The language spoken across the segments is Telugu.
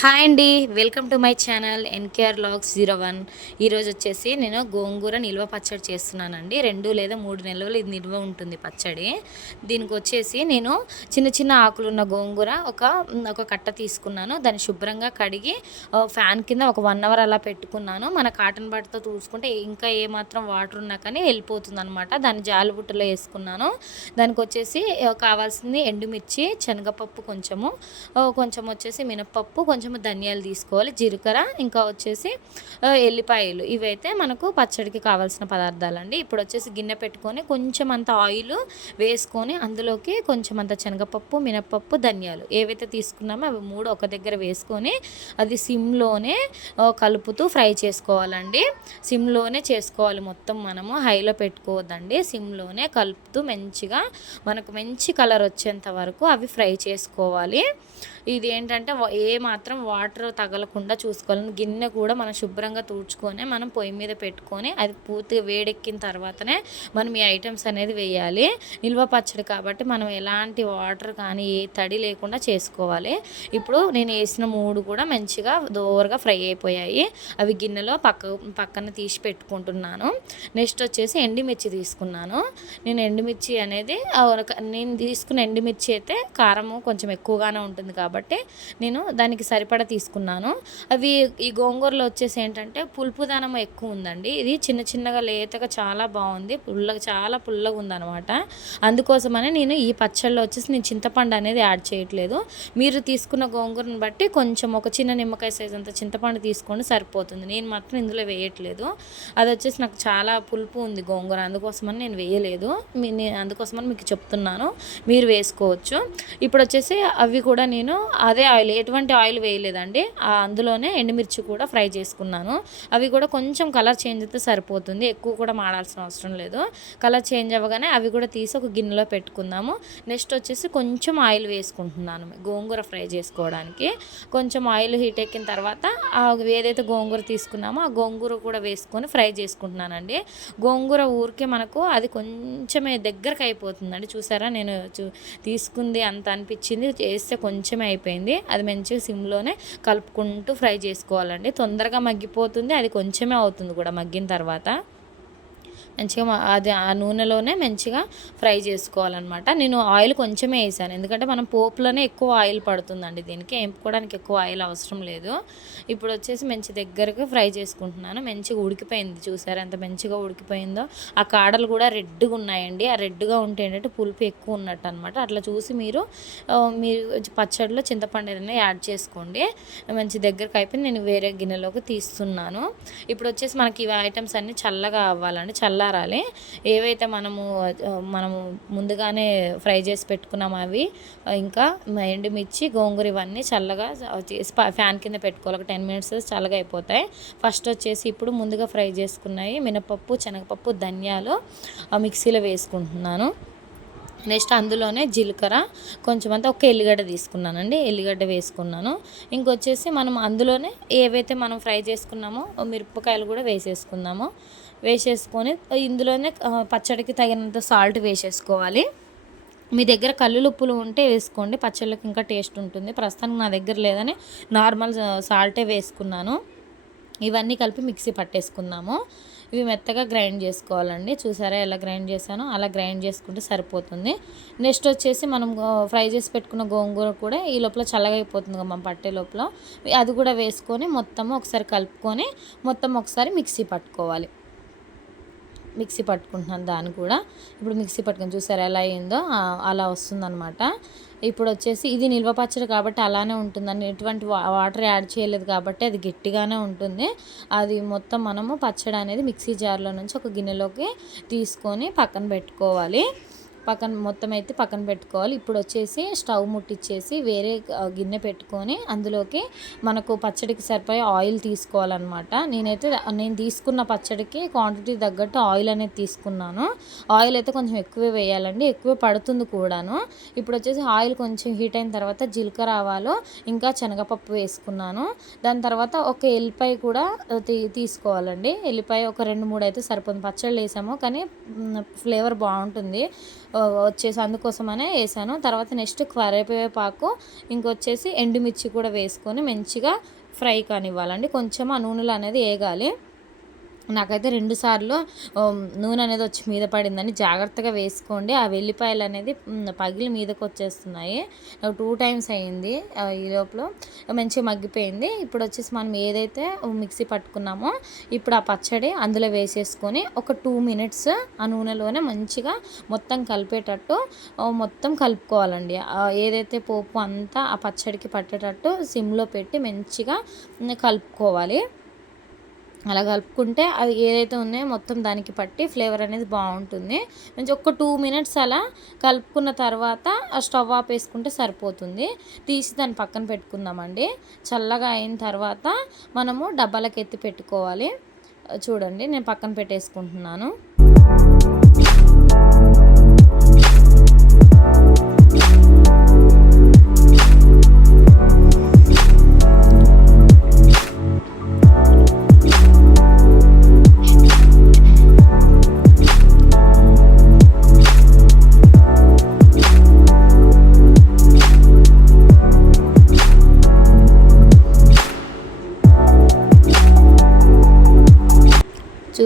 హాయ్ అండి. Welcome to my channel NKR vlogs zero one. ఈరోజు వచ్చేసి నేను గోంగూర నిల్వ పచ్చడి చేస్తున్నానండి. రెండు లేదా మూడు నెలలు ఇది నిల్వ ఉంటుంది పచ్చడి. దీనికి వచ్చేసి నేను చిన్న చిన్న ఆకులు ఉన్న గోంగూర ఒక ఒక కట్ట తీసుకున్నాను. దాన్ని శుభ్రంగా కడిగి ఫ్యాన్ కింద ఒక వన్ అవర్ అలా పెట్టుకున్నాను. మన కాటన్ బట్టతో చూసుకుంటే ఇంకా ఏమాత్రం వాటర్ ఉన్నా కానీ వెళ్ళిపోతుంది అనమాట దాన్ని జాలిబుట్టలో వేసుకున్నాను. దానికి వచ్చేసి కావాల్సింది ఎండుమిర్చి శనగపప్పు కొంచెము కొంచెం వచ్చేసి మినప్పప్పు కొంచెం ధనియాలు తీసుకోవాలి జీలకర్ర ఇంకా వచ్చేసి ఎల్లిపాయలు. ఇవైతే మనకు పచ్చడికి కావాల్సిన పదార్థాలు అండి ఇప్పుడు వచ్చేసి గిన్నె పెట్టుకొని కొంచెం అంత ఆయిల్ వేసుకొని అందులోకి కొంచెం అంత శనగపప్పు మినపప్పు ధనియాలు. ఏవైతే తీసుకున్నామో అవి మూడు ఒక దగ్గర వేసుకొని అది సిమ్లోనే కలుపుతూ ఫ్రై చేసుకోవాలండి. సిమ్లోనే చేసుకోవాలి మొత్తం మనము హైలో పెట్టుకోవద్దండి. సిమ్లోనే కలుపుతూ మంచిగా మనకు మంచి కలర్ వచ్చేంత వరకు అవి ఫ్రై చేసుకోవాలి. ఇది ఏంటంటే ఏ మాత్రం వాటర్ తగలకుండా చూసుకోవాలి గిన్నె కూడా మనం శుభ్రంగా తుడుచుకొని మనం పొయ్యి మీద పెట్టుకొని అది పూర్తిగా వేడెక్కిన తర్వాతనే మనం ఈ ఐటమ్స్ అనేది వేయాలి. నిల్వ పచ్చడి కాబట్టి మనం ఎలాంటి వాటర్ కానీ ఏ తడి లేకుండా చేసుకోవాలి. ఇప్పుడు నేను వేసిన మూడు కూడా మంచిగా దోరగా ఫ్రై అయిపోయాయి. అవి గిన్నెలో పక్క పక్కన తీసి పెట్టుకుంటున్నాను. నెక్స్ట్ వచ్చేసి ఎండుమిర్చి తీసుకున్నాను. నేను ఎండుమిర్చి అనేది నేను తీసుకున్న ఎండుమిర్చి అయితే కారము కొంచెం ఎక్కువగానే ఉంటుంది కాబట్టి నేను దానికి సరిపడా తీసుకున్నాను. అవి ఈ గోంగూరలో వచ్చేసి ఏంటంటే పులుపు దానం ఎక్కువ ఉందండి. ఇది చిన్న చిన్నగా లేతగా చాలా బాగుంది. పుల్లగా చాలా పుల్లగా ఉందన్నమాట. అందుకోసమనే నేను ఈ పచ్చళ్ళలో వచ్చేసి నేను చింతపండు అనేది యాడ్ చేయట్లేదు. మీరు తీసుకున్న గోంగూరని బట్టి కొంచెం ఒక చిన్న నిమ్మకాయ సైజ్ అంత చింతపండు తీసుకోండి సరిపోతుంది. నేను మాత్రం ఇందులో వేయట్లేదు. అది వచ్చేసి నాకు చాలా పులుపు ఉంది గోంగూర అందుకోసమని నేను వేయలేదు. మీ- నే- అందుకోసమని మీకు చెప్తున్నాను. మీరు వేసుకోవచ్చు. ఇప్పుడు వచ్చేసి అవి కూడా నేను అదే ఆయిల్ ఎటువంటి ఆయిల్ వేయలేదండి. అందులోనే ఎండుమిర్చి కూడా ఫ్రై చేసుకున్నాను. అవి కూడా కొంచెం కలర్ చేంజ్ అయితే సరిపోతుంది. ఎక్కువ కూడా మాడాల్సిన అవసరం లేదు. కలర్ చేంజ్ అవ్వగానే అవి కూడా తీసి ఒక గిన్నెలో పెట్టుకుందాము. నెక్స్ట్ వచ్చేసి కొంచెం ఆయిల్ వేసుకుంటున్నాను. గోంగూర ఫ్రై చేసుకోవడానికి. కొంచెం ఆయిల్ హీట్ ఎక్కిన తర్వాత ఏదైతే గోంగూర తీసుకున్నామో ఆ గోంగూర కూడా వేసుకొని ఫ్రై చేసుకుంటున్నానండి. గోంగూర ఊరికే మనకు అది కొంచెమే దగ్గరకు అయిపోతుందండి. చూసారా? నేను చూ- తీసుకుంది అంత అనిపించింది. చేస్తే కొంచెమే అయిపోయింది. అది మంచిగా సిమ్లోనే కలుపుకుంటూ ఫ్రై చేసుకోవాలండి. తొందరగా మగ్గిపోతుంది. అది కొంచెమే అవుతుంది కూడా మగ్గిన తర్వాత. మంచిగా అది ఆ నూనెలోనే మంచిగా ఫ్రై చేసుకోవాలన్నమాట. నేను ఆయిల్ కొంచెమే వేసాను. ఎందుకంటే మనం పోపులోనే ఎక్కువ ఆయిల్ పడుతుందండి దీనికి. ఎంపుకోవడానికి ఎక్కువ ఆయిల్ అవసరం లేదు. ఇప్పుడు వచ్చేసి మంచి దగ్గరగా ఫ్రై చేసుకుంటున్నాను. మంచిగా ఉడికిపోయింది. చూసారా ఎంత మంచిగా ఉడికిపోయిందో. ఆ కాడలు కూడా రెడ్గా ఉన్నాయండి. ఆ రెడ్గా ఉంటే ఏంటంటే పులుపు ఎక్కువ ఉన్నట్టు అనమాట అట్లా చూసి మీరు మీరు పచ్చడిలో చింతపండు ఏదైనా యాడ్ చేసుకోండి. మంచి దగ్గరకు అయిపోయి నేను వేరే గిన్నెలోకి తీస్తున్నాను. ఇప్పుడు వచ్చేసి మనకి ఈ ఐటమ్స్ అన్నీ చల్లగా అవ్వాలండి. చల్ల చల్లారాలి ఏవైతే మనము మనము ముందుగానే ఫ్రై చేసి పెట్టుకున్నాం అవి ఇంకా ఎండుమిర్చి గోంగూర ఇవన్నీ చల్లగా ఫ్యాన్ కింద పెట్టుకోవాలి. ఒక టెన్ మినిట్స్ చల్లగా అయిపోతాయి. ఫస్ట్ వచ్చేసి ఇప్పుడు ముందుగా ఫ్రై చేసుకున్నాయి మినపప్పు శనగపప్పు ధనియాలు ఆ మిక్సీలో వేసుకుంటున్నాను. నెక్స్ట్ అందులోనే జీలకర్ర కొంచెం అంతా ఒక ఎల్లిగడ్డ తీసుకున్నానండి ఎల్లిగడ్డ వేసుకున్నాను. ఇంకొచ్చేసి మనం అందులోనే ఏవైతే మనం ఫ్రై చేసుకున్నామో మిరపకాయలు కూడా వేసేసుకుందాము. వేసేసుకొని ఇందులోనే పచ్చడికి తగినంత సాల్ట్ వేసేసుకోవాలి. మీ దగ్గర కల్లులుప్పులు ఉంటే వేసుకోండి పచ్చళ్ళకి ఇంకా టేస్ట్ ఉంటుంది. ప్రస్తుతానికి నా దగ్గర లేదని నార్మల్ సాల్టే వేసుకున్నాను. ఇవన్నీ కలిపి మిక్సీ పట్టేసుకుందాము. ఇవి మెత్తగా గ్రైండ్ చేసుకోవాలండి. చూసారా ఎలా గ్రైండ్ చేశానో? అలా గ్రైండ్ చేసుకుంటే సరిపోతుంది. నెక్స్ట్ వచ్చేసి మనం ఫ్రై చేసి పెట్టుకున్న గోంగూర కూడా ఈ లోపల చల్లగా అయిపోతుంది కదా మనం పట్టే లోపల. అది కూడా వేసుకొని మొత్తం ఒకసారి కలుపుకొని మొత్తం ఒకసారి మిక్సీ పట్టుకోవాలి. మిక్సీ పట్టుకుంటున్నాను దాన్ని కూడా. ఇప్పుడు మిక్సీ పట్టుకొని చూసారు ఎలా అయిందో? అలా వస్తుందన్నమాట. ఇప్పుడు వచ్చేసి ఇది నిల్వ పచ్చడి కాబట్టి అలానే ఉంటుందని ఎటువంటి వా- వాటర్ యాడ్ చేయలేదు కాబట్టి అది గట్టిగానే ఉంటుంది. అది మొత్తం మనము పచ్చడి అనేది మిక్సీ జార్లో నుంచి ఒక గిన్నెలోకి తీసుకొని పక్కన పెట్టుకోవాలి. పక్కన మొత్తం అయితే పక్కన పెట్టుకోవాలి. ఇప్పుడు వచ్చేసి స్టవ్ ముట్టించేసి వేరే గిన్నె పెట్టుకొని అందులోకి మనకు పచ్చడికి సరిపోయే ఆయిల్ తీసుకోవాలన్నమాట. నేనైతే నేను తీసుకున్న పచ్చడికి క్వాంటిటీ తగ్గట్టు ఆయిల్ అనేది తీసుకున్నాను. ఆయిల్ అయితే కొంచెం ఎక్కువే వేయాలండి. ఎక్కువ పడుతుంది కూడాను. ఇప్పుడు వచ్చేసి ఆయిల్ కొంచెం హీట్ అయిన తర్వాత జీలకర్ర ఆవాలు ఇంకా శనగపప్పు వేసుకున్నాను. దాని తర్వాత ఒక ఎల్లిపాయ కూడా తీ తీసుకోవాలండి. ఎల్లిపాయ ఒక రెండు మూడు అయితే సరిపోతుంది. పచ్చళ్ళు వేసాము కానీ ఫ్లేవర్ బాగుంటుంది. వచ్చేసి అందుకోసమనే వేసాను. తర్వాత నెక్స్ట్ కరివేపాకు ఇంకొచ్చేసి ఎండుమిర్చి కూడా వేసుకొని మంచిగా ఫ్రై కానివ్వాలండి. కొంచెం ఆ నూనెలో అనేది వేగాలి. నాకైతే రెండు సార్లు నూనె అనేది వచ్చి మీద పడిందని జాగ్రత్తగా వేసుకోండి. ఆ వెల్లిపాయలు అనేది పగిలి మీదకి వచ్చేస్తున్నాయి. నాకు టూ టైమ్స్ అయ్యింది ఈ లోపల మంచిగా మగ్గిపోయింది. ఇప్పుడు వచ్చేసి మనం ఏదైతే మిక్సీ పట్టుకున్నామో ఇప్పుడు ఆ పచ్చడి అందులో వేసేసుకొని ఒక టూ మినిట్స్ ఆ నూనెలోనే మంచిగా మొత్తం కలిపేటట్టు మొత్తం కలుపుకోవాలండి. ఏదైతే పోపు అంతా ఆ పచ్చడికి పట్టేటట్టు సిమ్లో పెట్టి మంచిగా కలుపుకోవాలి. అలా కలుపుకుంటే అది ఏదైతే ఉన్నాయో మొత్తం దానికి పట్టి ఫ్లేవర్ అనేది బాగుంటుంది. మంచి ఒక టూ మినిట్స్ అలా కలుపుకున్న తర్వాత ఆ స్టవ్ వేసుకుంటే సరిపోతుంది. తీసి దాన్ని పక్కన పెట్టుకుందామండి. చల్లగా అయిన తర్వాత మనము డబ్బాలకు ఎత్తి పెట్టుకోవాలి. చూడండి నేను పక్కన పెట్టేసుకుంటున్నాను.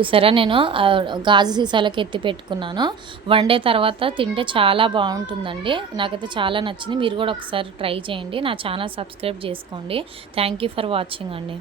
చూసారా నేను? గాజు సీసాలకు ఎత్తి పెట్టుకున్నాను. వన్ డే తర్వాత తింటే చాలా బాగుంటుందండి. నాకైతే చాలా నచ్చింది. మీరు కూడా ఒకసారి ట్రై చేయండి. నా ఛానల్ సబ్స్క్రైబ్ చేసుకోండి. థ్యాంక్ యూ ఫర్ వాచింగ్ అండి.